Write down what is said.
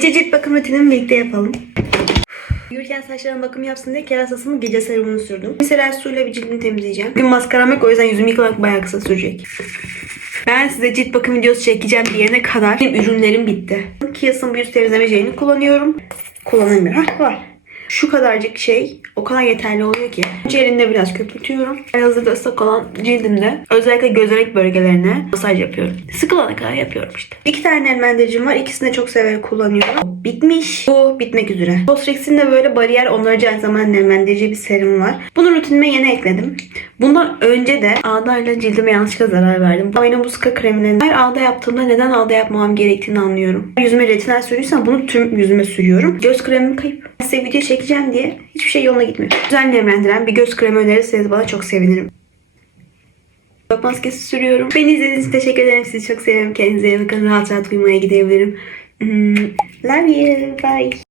Gece cilt bakım rutinimi birlikte yapalım. Yürürken saçlarıma bakım yapsın diye kerasasımı gece serumunu sürdüm. Mesela suyla bir cildimi temizleyeceğim. Bugün maskaram yok, o yüzden yüzümü yıkamak bayağı kısa sürecek. Ben size cilt bakım videosu çekeceğim diyene kadar benim ürünlerim bitti. Kiehl's'ın bu yüz temizleme jelini kullanıyorum. Kullanamıyorum. Var. Şu kadarcık şey o kadar yeterli oluyor ki. Önce elimde biraz köpürtüyorum. Hazırda ıslak olan cildimde özellikle gözenek bölgelerine masaj yapıyorum. Sıkılana kadar yapıyorum işte. 2 tane nemlendiricim var. İkisini de çok severek kullanıyorum. Bitmiş. Bu bitmek üzere. Posrex'in de böyle bariyer onarıcı aynı zamanda nemlendirici bir serum var. Bunu rutinime yeni ekledim. Bundan önce de ağdayla cildime yanlışlıkla zarar verdim. Ayna muska kremini her ağda yaptığımda neden ağda yapmam gerektiğini anlıyorum. Yüzüme retinal sürdüysem bunu tüm yüzüme sürüyorum. Göz kremim kayıp. Size video çekeceğim diye hiçbir şey yoluna gitmiyor. Güzel nemlendiren bir göz kremi önerirseniz bana çok sevinirim. Bak, maskesi sürüyorum. Beni izlediğiniz için teşekkür ederim. Sizi çok seviyorum. Kendinize iyi bakın. Rahat rahat uyumaya gidebilirim. Love you. Bye.